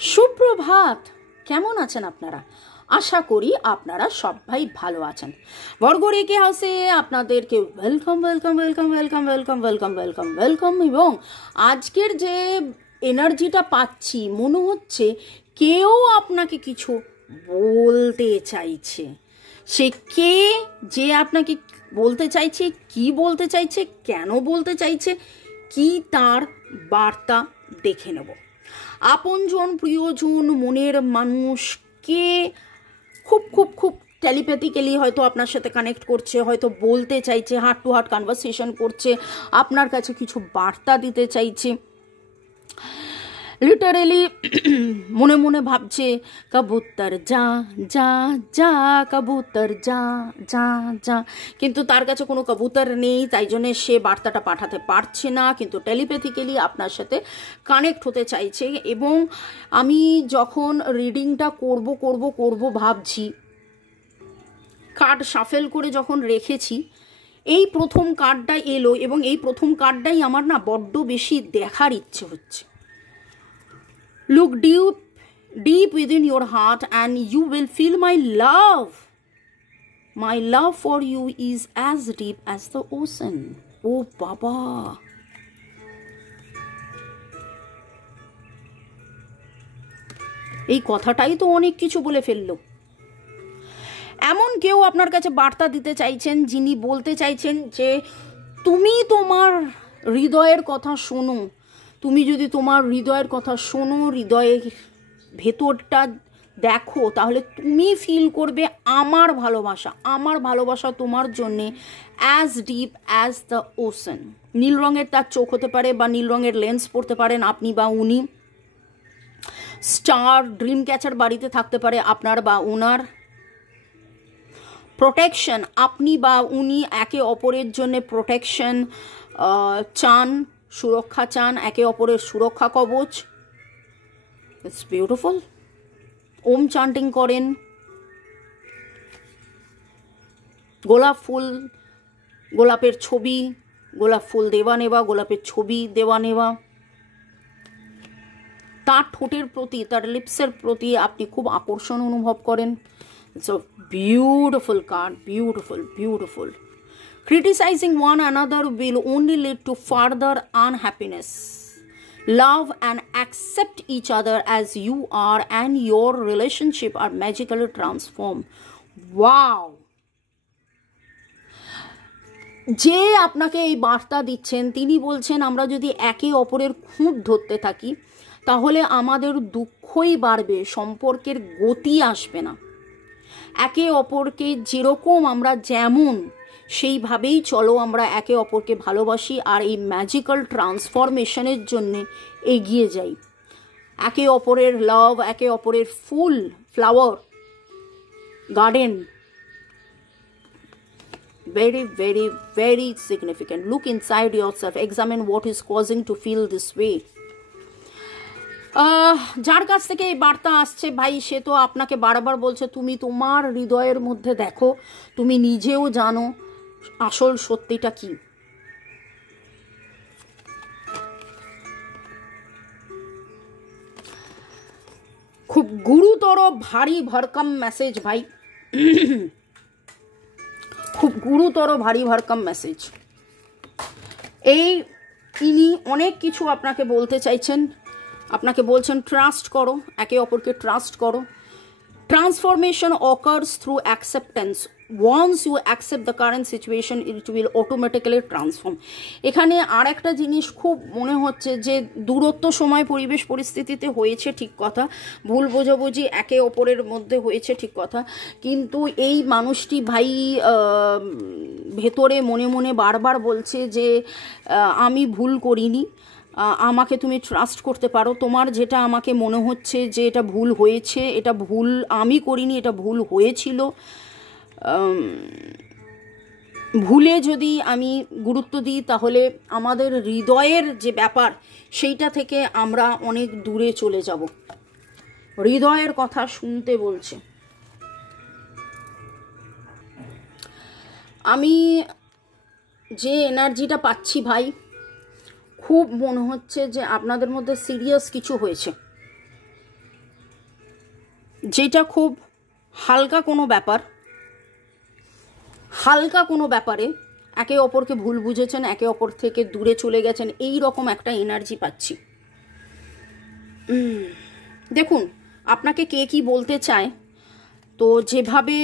সুপ্রভাত, কেমন আছেন আপনারা? আশা করি আপনারা সবাই ভালো আছেন। বর্গরেখে হাউসে আপনাদেরকে welcome welcome welcome welcome welcome welcome welcome welcome. এবং আজকের যে এনার্জিটা পাচ্ছি, মনে হচ্ছে কেউ আপনাকে কিছু বলতে চাইছে। সে কে যে আপনাকে বলতে চাইছে, কি বলতে চাইছে, কেন বলতে চাইছে, কি তার বার্তা দেখে নেব। আপনজন, প্রিয়জন, মনের মানুষকে খুব খুব খুব টেলিপ্যাথিক্যালি হয়তো আপনার সাথে কানেক্ট করছে, হয়তো বলতে চাইছে, হার্ট টু হার্ট কনভারসেশন করছে, আপনার কাছে কিছু বার্তা দিতে চাইছে। লিটারেলি মনে মনে ভাবছে কবুতর যা যা যা, কবুতর যা যা যা, কিন্তু তার কাছে কোনো কবুতর নেই, তাই জন্যে সে বার্তাটা পাঠাতে পারছে না, কিন্তু টেলিপ্যাথিক্যালি আপনার সাথে কানেক্ট হতে চাইছে। এবং আমি যখন রিডিংটা করব ভাবছি, কার্ড শাফেল করে যখন রেখেছি, এই প্রথম কার্ডটা এলো এবং এই প্রথম কার্ডটাই আমার না বড্ড বেশি দেখার ইচ্ছে হচ্ছে। Look deep within your heart and you will feel my love. My love for you is as deep as the ocean. Oh Baba. এই কথাটাই তো অনেক কিছু বলে ফেললো। এমন কেউ আপনার কাছে বার্তা দিতে চাইছেন, যিনি বলতে চাইছেন যে তুমি তোমার হৃদয়ের কথা শোনো। তুমি যদি তোমার হৃদয়ের কথা শোনো, হৃদয়ের ভেতরটা দেখো, তাহলে তুমি ফিল করবে আমার ভালোবাসা তোমার জন্যে as deep as the ocean. নীল রঙের তার চোখ হতে পারে, বা নীল রঙের লেন্স পড়তে পারেন আপনি বা উনি। স্টার ড্রিম ক্যাচার বাড়িতে থাকতে পারে আপনার বা ওনার। প্রোটেকশন, আপনি বা উনি একে অপরের জন্য প্রোটেকশন চান, সুরক্ষা চান, একে অপরের সুরক্ষা কবচ। It's beautiful. ওম চান্টিং করেন, গোলাপ ফুল, গোলাপের ছবি, গোলাপ ফুল দেওয়া নেওয়া, গোলাপের ছবি দেওয়া নেওয়া। তার ঠোঁটের প্রতি, তার লিপসের প্রতি আপনি খুব আকর্ষণ অনুভব করেন। It's a beautiful card, beautiful beautiful. Criticizing one another will only lead to further unhappiness. Love and accept each other as you are and your relationship are magically transformed. Wow! যে আপনাকে এই বার্তা দিচ্ছেন, তিনি বলছেন আমরা যদি একে অপরের খুঁত ধরতে থাকি, তাহলে আমাদের দুঃখই বাড়বে, সম্পর্কের গতি আসবে না। একে অপরকে যেরকম আমরা যেমন, সেইভাবেই চলো আমরা একে অপরকে ভালোবাসি আর এই ম্যাজিক্যাল ট্রান্সফরমেশনের জন্য এগিয়ে যাই। একে অপরের লাভ, একে অপরের ফুল, flower garden, very very very significant. Look inside yourself, examine what is causing to feel this way. যার কাছ থেকে এই বার্তা আসছে ভাই, সে তো আপনাকে বারবার বলছে তুমি তোমার হৃদয়ের মধ্যে দেখো, তুমি নিজেও জানো আসল সত্যিটা কি। খুব গুরুতর ভারী ভরকম মেসেজ ভাই, খুব গুরুতর ভারী ভরকম মেসেজ। ইনি অনেক কিছু আপনাকে বলতে চাইছেন, আপনাকে বলছেন ট্রাস্ট করো, একে অপরকে ট্রাস্ট করো। Transformation occurs through acceptance. Once you accept the current situation, it will automatically transform. এখানে আর একটা জিনিস খুব মনে হচ্ছে যে দূরত্ব, সময়, পরিবেশ, পরিস্থিতিতে হয়েছে ঠিক কথা, ভুল বোঝাবুঝি একে অপরের মধ্যে হয়েছে ঠিক কথা, কিন্তু এই মানুষটি ভাই ভেতরে মনে মনে বারবার বলছে যে আমি ভুল করিনি, আমাকে তুমি ট্রাস্ট করতে পারো। তোমার যেটা আমাকে মনে হচ্ছে যে এটা ভুল হয়েছে, এটা ভুল আমি করিনি, এটা ভুল হয়েছিল। ভুলে যদি আমি গুরুত্ব দিই, তাহলে আমাদের হৃদয়ের যে ব্যাপার, সেইটা থেকে আমরা অনেক দূরে চলে যাব। হৃদয়ের কথা শুনতে বলছে। আমি যে এনার্জিটা পাচ্ছি ভাই, খুব মনে হচ্ছে যে আপনাদের মধ্যে সিরিয়াস কিছু হয়েছে। যেটা খুব হালকা কোনো ব্যাপার, হালকা কোনো ব্যাপারে একে অপরকে ভুল বুঝেছেন, একে অপর থেকে দূরে চলে গেছেন, এই রকম একটা এনার্জি পাচ্ছি। দেখুন আপনাকে কে কি বলতে চায়, তো যেভাবে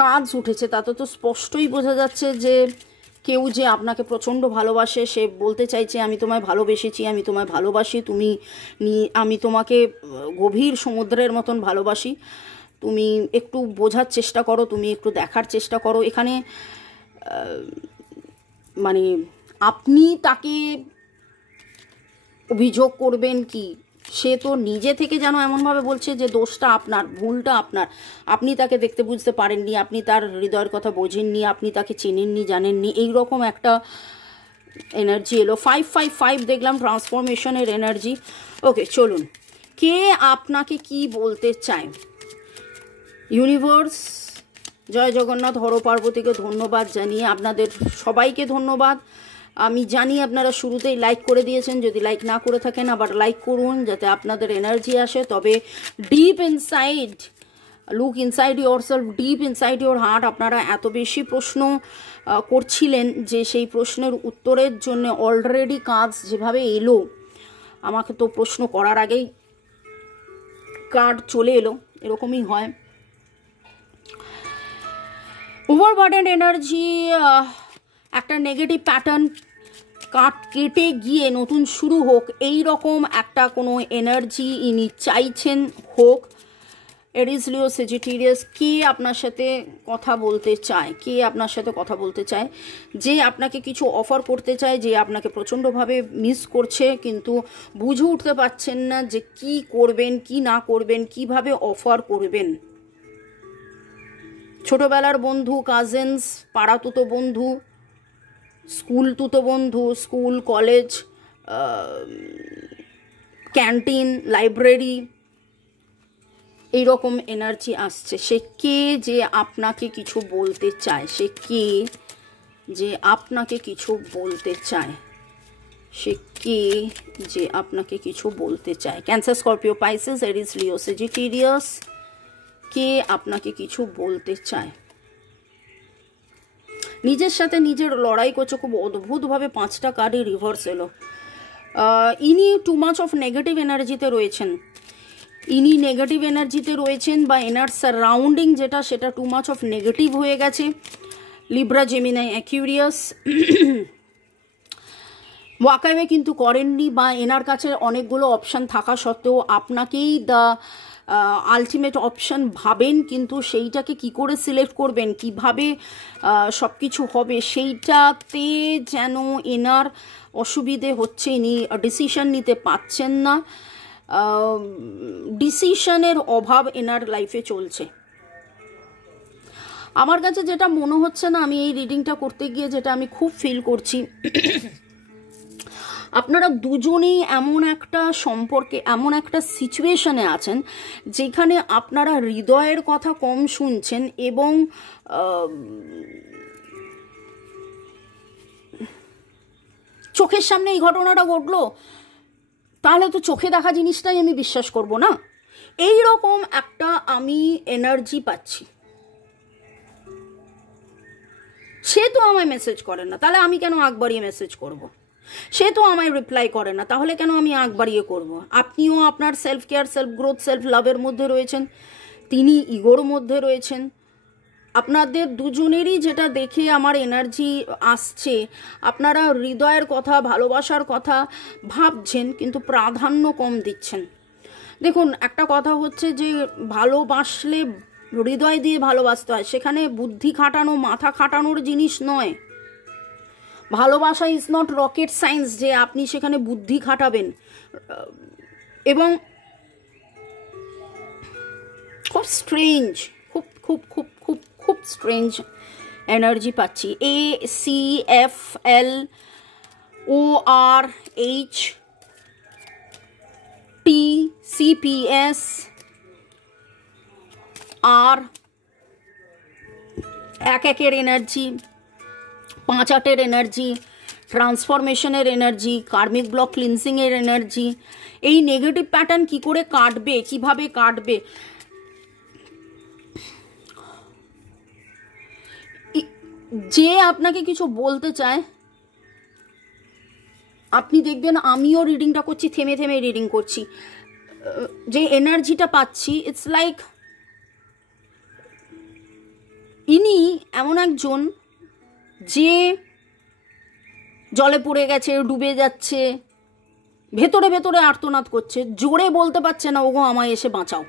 কাজ উঠেছে তাতে তো স্পষ্টই বোঝা যাচ্ছে যে কেউ যে আপনাকে প্রচণ্ড ভালোবাসে, সে বলতে চাইছে আমি তোমায় ভালোবেসেছি, আমি তোমায় ভালোবাসি, আমি তোমাকে গভীর সমুদ্রের মতন ভালোবাসি, তুমি একটু বোঝার চেষ্টা করো, তুমি একটু দেখার চেষ্টা করো। এখানে মানে আপনি তাকে অভিযোগ করবেন কি, সে তো নিজে থেকে যেন এমনভাবে বলছে যে দোষটা আপনার, ভুলটা আপনার, আপনি তাকে দেখতে বুঝতে পারেননি, আপনি তার হৃদয়ের কথা বোঝেননি, আপনি তাকে চেনেননি জানেননি, এইরকম একটা এনার্জি এলো। 555 দেখলাম ট্রান্সফরমেশনের এনার্জি। ওকে চলুন, কে আপনাকে কি বলতে চায়। ইউনিভার্স, জয় জগন্নাথ, হর পার্বতীকে ধন্যবাদ জানিয়ে আপনাদের সবাইকে ধন্যবাদ। আমি জানি আপনারা শুরুতেই লাইক করে দিয়েছেন, যদি লাইক না করে থাকেন আবার লাইক করুন যাতে আপনাদের এনার্জি আসে। তবে deep inside, look inside your self, deep inside your heart, আপনারা এত বেশি প্রশ্ন করছিলেন যে সেই প্রশ্নের উত্তরের জন্য অলরেডি কাজ যেভাবে এলো, আমাকে তো প্রশ্ন করার আগেই কার্ড চলে এলো, এরকমই হয়। ওভারবার্ডেন এনার্জি, একটা নেগেটিভ প্যাটার্ন কেটে গিয়ে নতুন শুরু হোক, এই রকম একটা কোনো এনার্জি ইনি চাইছেন হোক। এরিস, লিও, সেজিটেরিয়াস, কে আপনার সাথে কথা বলতে চায়, কে আপনার সাথে কথা বলতে চায়, যে আপনাকে কিছু অফার করতে চায়, যে আপনাকে প্রচণ্ডভাবে মিস করছে কিন্তু বুঝে উঠতে পারছেন না যে কি করবেন কি না করবেন, কিভাবে অফার করবেন। ছোটবেলার বন্ধু, কাজিনস, পাড়া তুতো বন্ধু, স্কুল তুতো বন্ধু, স্কুল কলেজ, ক্যান্টিন, লাইব্রেরি, এইরকম এনার্জি আসছে। সে কে যে আপনাকে কিছু বলতে চায়, সে কে যে আপনাকে কিছু বলতে চায়, সে কে যে আপনাকে কিছু বলতে চায়। ক্যান্সার, স্করপিও, পাইসেস, এরিস, লিও, সেজিটেরিয়াস, কে আপনাকে কিছু বলতে চায়। নিজের সাথে নিজের লড়াই করছে, খুব অদ্ভুতভাবে 5টা কার্ডই রিভার্স এলো। ইনি টু মাচ অফ নেগেটিভ এনার্জিতে রয়েছেন, ইনি নেগেটিভ এনার্জিতে রয়েছেন, বা এনার সারাউন্ডিং যেটা সেটা টু মাচ অফ নেগেটিভ হয়ে গেছে। লিব্রা, জেমিনাই, অ্যাকুয়ারিয়াস, ওয়াকাওয়ে কিন্তু করেননি, বা এনার কাছে অনেকগুলো অপশান থাকা সত্ত্বেও আপনাকেই দ্য আলটিমেট অপশান ভাবেন, কিন্তু সেইটাকে কি করে সিলেক্ট করবেন, কিভাবে সব কিছু হবে সেইটাতে যেন এনার অসুবিধে হচ্ছে, ইনি ডিসিশন নিতে পারছেন না, ডিসিশনের অভাব এনার লাইফে চলছে। আমার কাছে যেটা মনে হচ্ছে না, আমি এই রিডিংটা করতে গিয়ে যেটা আমি খুব ফিল করছি, আপনারা দুজনেই এমন একটা সম্পর্কে, এমন একটা সিচুয়েশনে আছেন যেখানে আপনারা হৃদয়ের কথা কম শুনছেন, এবং চোখের সামনে এই ঘটনাটা ঘটলো, তাহলে তো চোখে দেখা জিনিসটাই আমি বিশ্বাস করব না, এই রকম একটা আমি এনার্জি পাচ্ছি। সে তো আমায় মেসেজ করে না, তাহলে আমি কেন আগ বাড়িয়ে মেসেজ করব? সে তো আমায় রিপ্লাই করে না, তাহলে কেন আমি আগ বাড়িয়ে করব? আপনিও আপনার self care, self growth, self লাভের মধ্যে রয়েছেন, তিনি ইগোর মধ্যে রয়েছেন। আপনাদের দুজনেরই যেটা দেখে আমার এনার্জি আসছে, আপনারা হৃদয়ের কথা, ভালোবাসার কথা ভাবছেন কিন্তু প্রাধান্য কম দিচ্ছেন। দেখুন একটা কথা হচ্ছে যে ভালোবাসলে হৃদয় দিয়ে ভালোবাসতে হয়, সেখানে বুদ্ধি খাটানো, মাথা খাটানোর জিনিস নয়। ভালোবাসা ইজ নট রকেট সায়েন্স যে আপনি সেখানে বুদ্ধি খাটাবেন। এবং খুব স্ট্রেঞ্জ, খুব খুব খুব খুব খুব স্ট্রেঞ্জ এনার্জি পাচ্ছি। ACFLORHTCPS আর 1-1-এর এনার্জি, 5-8-এর এনার্জি, ট্রান্সফরমেশনের এনার্জি, কার্মিক ব্লক ক্লিনজিংয়ের এনার্জি। এই নেগেটিভ প্যাটার্ন কি করে কাটবে, কিভাবে কাটবে, যে আপনাকে কিছু বলতে চায়, আপনি দেখবেন আমিও রিডিংটা করছি, থেমে থেমে রিডিং করছি, যে এনার্জিটা পাচ্ছি, ইটস লাইক ইনি এমন একজন যে জলে পড়ে গেছে, ডুবে যাচ্ছে, ভেতরে ভেতরে আর্তনাদ করছে, জোরে বলতে পারছে না, ওগো আমায় এসে বাঁচাও।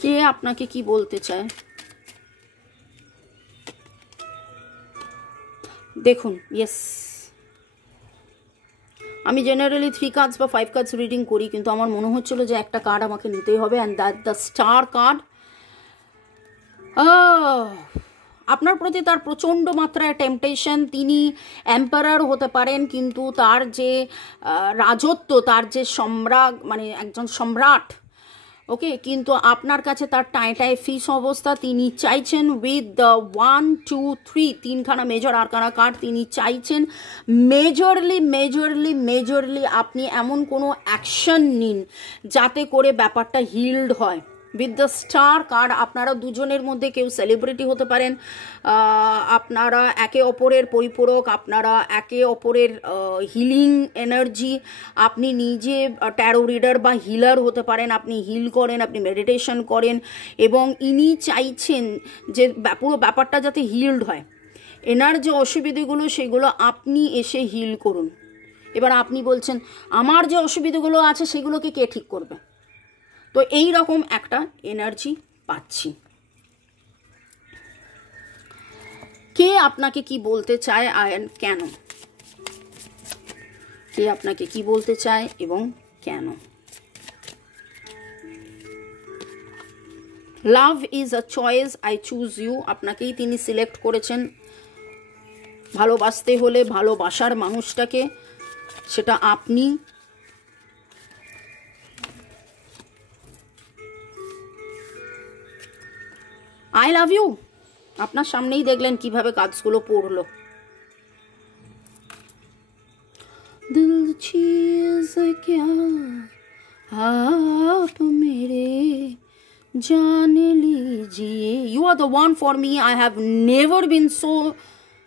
কে আপনাকে কি বলতে চায় দেখুন। ইয়েস, আমি জেনারেলি 3 কার্ডস বা 5 কার্ডস রিডিং করি, কিন্তু আমার মনে হচ্ছিল যে একটা কার্ড আমাকে নিতেই হবে, and that the star card. আপনার প্রতি তার প্রচণ্ড মাত্রায় টেম্পটেশন। তিনি এম্পারার হতে পারেন, কিন্তু তার যে রাজত্ব, তার যে সম্রাট, মানে একজন সম্রাট, ওকে, কিন্তু আপনার কাছে তার টাইটাই ফিস অবস্থা। তিনি চাইছেন উইথ দ্য 1 2 3 তিনখানা মেজর আরকানা কার্ড, তিনি চাইছেন মেজরলি আপনি এমন কোনো অ্যাকশন নিন যাতে করে ব্যাপারটা হিল্ড হয়। উইথ দ্য স্টার কার্ড আপনারা দুজনের মধ্যে কেউ সেলিব্রিটি হতে পারেন, আপনারা একে অপরের পরিপূরক, আপনারা একে অপরের হিলিং এনার্জি, আপনি নিজে ট্যারো রিডার বা হিলার হতে পারেন, আপনি হিল করেন, আপনি মেডিটেশন করেন, এবং ইনি চাইছেন যে পুরো ব্যাপারটা যাতে হিল্ড হয়। এনার যে অসুবিধেগুলো সেগুলো আপনি এসে হিল করুন। এবার আপনি বলছেন আমার যে অসুবিধেগুলো আছে সেগুলোকে কে ঠিক করবে? তো এই রকম একটা এনার্জি পাচ্ছি। কে আপনাকে কি বলতে চায় আর কেন? কে আপনাকে কি বলতে চায় এবং কেন? Love is a choice, I choose you. আপনাকেই তিনি সিলেক্ট করেছেন। ভালোবাসতে হলে ভালোবাসার মানুষটাকে, সেটা আপনি। আই লাভ ইউ আপনার সামনেই দেখলেন কিভাবে কাজগুলো পড়লো। দিল চীজ ক্যা आप मेरे जान लीजिए, you are the one for me. I have never been so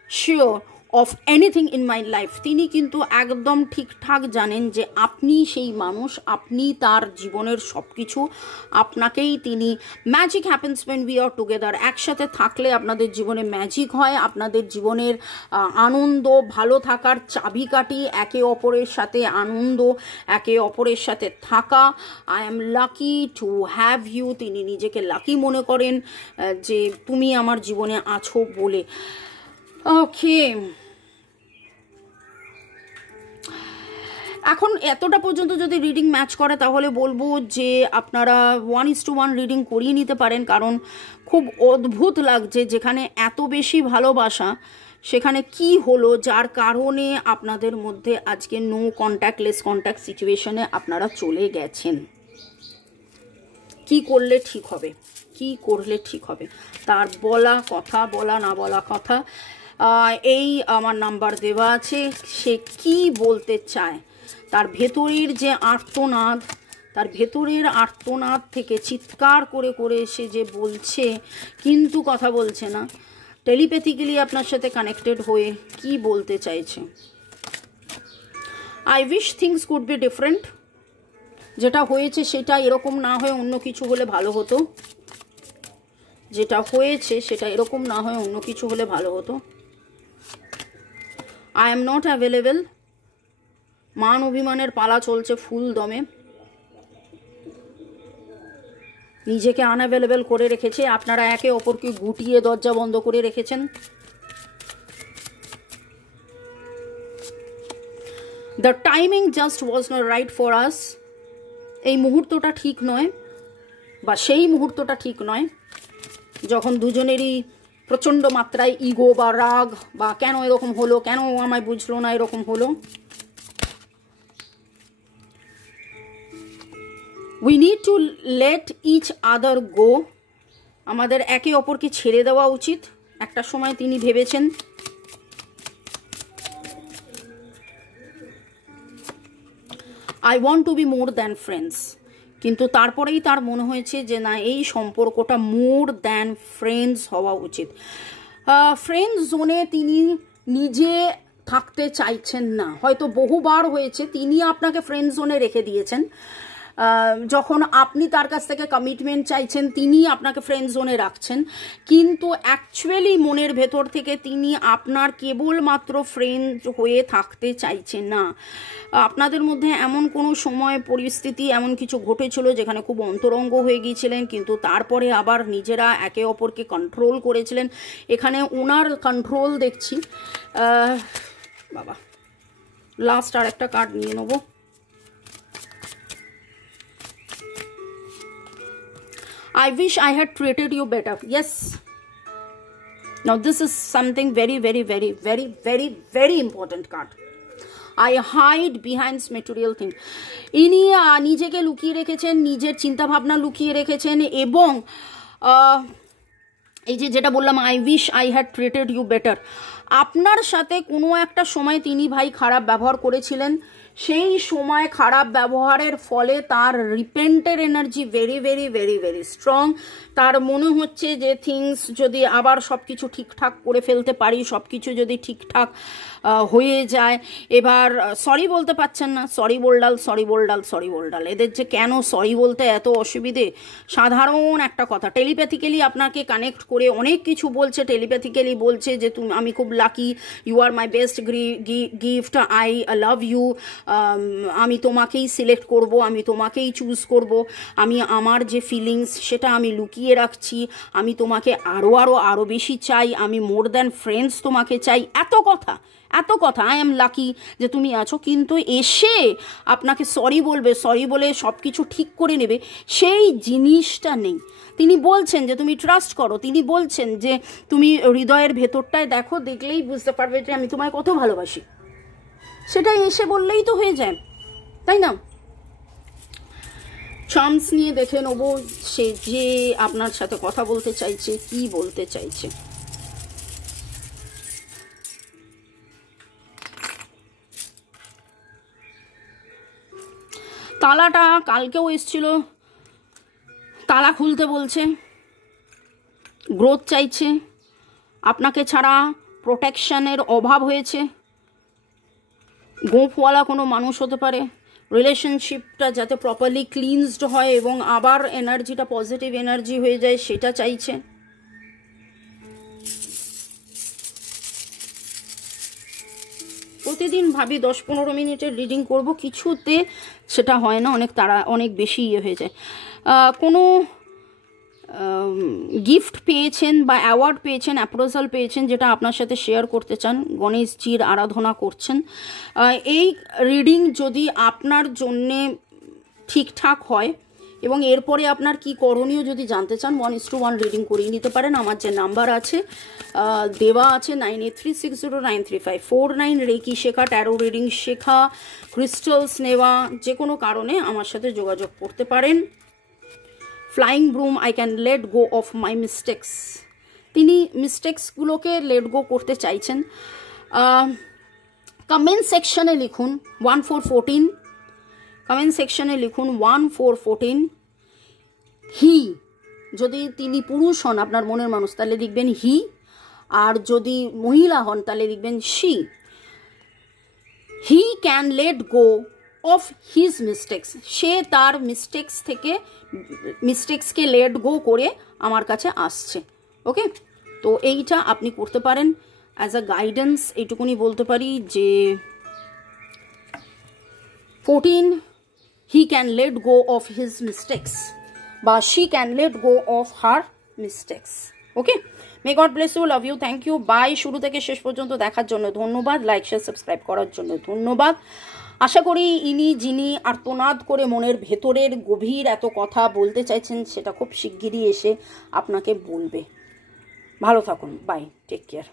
sure of anything in my life. তিনি কিন্তু একদম ঠিকঠাক জানেন যে আপনি সেই মানুষ, আপনি তার জীবনের সব কিছু, আপনাকেই তিনি। Magic happens when we are together. একসাথে থাকলে আপনাদের জীবনে ম্যাজিক হয়, আপনাদের জীবনের আনন্দ, ভালো থাকার চাবিকাঠি একে অপরের সাথে আনন্দ, একে অপরের সাথে থাকা। I am lucky to have you. তিনি নিজেকে লাকি মনে করেন যে তুমি আমার জীবনে আছো বলে। ওকে, এখন এতটা পর্যন্ত যদি রিডিং ম্যাচ করে তাহলে বলবো যে আপনারা 1:1 রিডিং করিয়ে নিতে পারেন, কারণ খুব অদ্ভুত লাগছে যেখানে এত বেশি ভালোবাসা সেখানে কি হলো যার কারণে আপনাদের মধ্যে আজকে নো কন্ট্যাক্ট, লেস কন্ট্যাক্ট সিচুয়েশনে আপনারা চলে গেছেন। কি করলে ঠিক হবে, কি করলে ঠিক হবে, তার বলা কথা, বলা না বলা কথা, এই আমার নাম্বার দেওয়া আছে। সে কি বলতে চায়, তার ভেতরের যে আর্তনাদ, তার ভেতরের আর্তনাদ থেকে চিৎকার করে করে সে যে বলছে কিন্তু কথা বলছে না, টেলিপ্যাথিক্যালি আপনার সাথে কানেক্টেড হয়ে কি বলতে চাইছে। I wish things could be different. যেটা হয়েছে সেটা এরকম না হয়ে অন্য কিছু হলে ভালো হতো। যেটা হয়েছে সেটা এরকম না হয়ে অন্য কিছু হলে ভালো হতো। I am not available. মান অভিমানের পালা চলছে ফুল দমে। নিজেকে আনঅ্যাভেলেবেল করে রেখেছে, আপনারা একে অপরকে গুটিয়ে দরজা বন্ধ করে রেখেছেন। The timing just was not right for us. এই মুহূর্তটা ঠিক নয়, বা সেই মুহূর্তটা ঠিক নয় যখন দুজনেরই প্রচণ্ড মাত্রায় ইগো বা রাগ, বা কেন এরকম হলো, কেন আমায় বুঝলো না, এরকম হলো। We need to let each other go. আমাদের একে অপরকে ছেড়ে দেওয়া উচিত, একটা সময় তিনি ভেবেছেন। I want to be more than friends, কিন্তু তারপরেই তার মনে হয়েছে যে না, এই সম্পর্কটা মোর দ্যান ফ্রেন্ডস হওয়া উচিত। ফ্রেন্ড জোনে তিনি নিজে থাকতে চাইছেন না, হয়তো বহুবার হয়েছে তিনি আপনাকে ফ্রেন্ড জোনে রেখে দিয়েছেন। যখন আপনি তার কাছ থেকে কমিটমেন্ট চাইছেন তিনি আপনাকে ফ্রেন্ড জোনে রাখছেন, কিন্তু অ্যাকচুয়ালি মনের ভেতর থেকে তিনি আপনার কেবলমাত্র ফ্রেন্ড হয়ে থাকতে চাইছেন না। আপনাদের মধ্যে এমন কোনো সময় পরিস্থিতি এমন কিছু ঘটেছিল যেখানে খুব অন্তরঙ্গ হয়ে গিয়েছিলেন, কিন্তু তারপরে আবার নিজেরা একে অপরকে কন্ট্রোল করেছিলেন। এখানে ওনার কন্ট্রোল দেখছি। বাবা, লাস্ট আর একটা কার্ড নিয়ে নেবো। I wish I had treated you better. Yes. Now this is something very, very, very, very, very, very important card. I hide behind material thing. ইনি নিজেকে লুকিয়ে রেখেছেন, নিজের চিন্তা ভাবনা লুকিয়ে রেখেছেন, এবং এই যে যেটা বললাম I wish I had treated you better, আপনার সাথে কোনো একটা সময় তিনি ভাই খারাপ ব্যবহার করেছিলেন। সেই সময় খারাপ ব্যবহারের ফলে তার রিপেন্টের energy very very very very strong. তার মনে হচ্ছে যে থিংস যদি আবার সব কিছু ঠিকঠাক করে ফেলতে পারি, সব কিছু যদি ঠিকঠাক হয়ে যায়, এবার সরি বলতে পারছেন না। সরি বোলডাল, সরি বোলডাল, সরি বোলডাল, এদের যে কেন সরি বলতে এত অসুবিধে। সাধারণ একটা কথা, টেলিপ্যাথিক্যালি আপনাকে কানেক্ট করে অনেক কিছু বলছে, টেলিপ্যাথিক্যালি বলছে যে তুমি, আমি খুব lucky, you are my best gift, I love you, আমি তোমাকেই সিলেক্ট করব, আমি তোমাকেই চুজ করব, আমি আমার যে ফিলিংস সেটা আমি লুকিয়ে রাখছি, আমি তোমাকে আরও বেশি চাই, আমি মোর দ্যান ফ্রেন্ডস তোমাকে চাই, এত কথা এত কথা। আই এম লাকি যে তুমি আছো, কিন্তু এসে আপনাকে সরি বলবে, সরি বলে সব কিছু ঠিক করে নেবে, সেই জিনিসটা নেই। তিনি বলছেন যে তুমি ট্রাস্ট করো, তিনি বলছেন যে তুমি হৃদয়ের ভেতরটায় দেখো, দেখলেই বুঝতে পারবে যে আমি তোমায় কত ভালোবাসি। সেটাই এসে বললেই তো হয়ে যায়, তাই না? চান্স নিয়ে দেখে নেবো সে যে আপনার সাথে কথা বলতে চাইছে, কি বলতে চাইছে। তালাটা কালকেও এসছিল, তালা খুলতে বলছে, গ্রোথ চাইছে, আপনাকে ছাড়া প্রোটেকশনের অভাব হয়েছে, গোঁফওয়ালা কোনো মানুষ হতে পারে, রিলেশনশিপটা যাতে প্রপারলি ক্লিনসড হয় এবং আবার এনার্জিটা পজিটিভ এনার্জি হয়ে যায় সেটা চাইছে। প্রতিদিন ভাবি 10-15 মিনিটের রিডিং করব, কিছুতে সেটা হয় না, অনেক বেশি হয়ে যায়। কোনো গিফট পেয়েছেন বা অ্যাওয়ার্ড পেয়েছেন, অ্যাপ্রোজাল পেয়েছেন যেটা আপনার সাথে শেয়ার করতে চান, গণেশজির আরাধনা করছেন। এই রিডিং যদি আপনার জন্যে ঠিকঠাক হয় এবং এরপরে আপনার কি করণীয় যদি জানতে চান, 1:1 রিডিং করিয়ে নিতে পারেন। আমার যে নাম্বার আছে দেওয়া আছে 9836093549, রেকি শেখা, ট্যারো রিডিং শেখা, ক্রিস্টালস নেওয়া, যে কোনো কারণে আমার সাথে যোগাযোগ করতে পারেন। Flying broom, I can let go of my mistakes, তিনি মিস্টেক্সগুলোকে লেট গো করতে চাইছেন। কমেন্ট সেকশনে লিখুন 1414, কমেন্ট সেকশনে লিখুন 1414 হি। যদি তিনি পুরুষ হন আপনার মনের মানুষ তাহলে লিখবেন হি, আর যদি মহিলা হন তাহলে লিখবেন she. He can let go of his mistakes, সে তার মিস্টেক্সকে লেট গো করে আমার কাছে আসছে। ওকে, তো এইটা আপনি করতে পারেন অ্যাজ আ গাইডেন্স। এইটুকুনি বলতে পারি যে 14 he can let go of his mistakes বা she can let go of her mistakes. Okay, may God bless you, love you, thank you, bye. শুরু থেকে শেষ পর্যন্ত দেখার জন্য ধন্যবাদ, লাইক শেয়ার সাবস্ক্রাইব করার জন্য ধন্যবাদ। আশা করি ইনি যিনি আর্তনাদ করে মনের ভেতরের গভীর এত কথা বলতে চাইছেন সেটা খুব শিগগিরই এসে আপনাকে বলবে। ভালো থাকুন, বাই, টেক কেয়ার।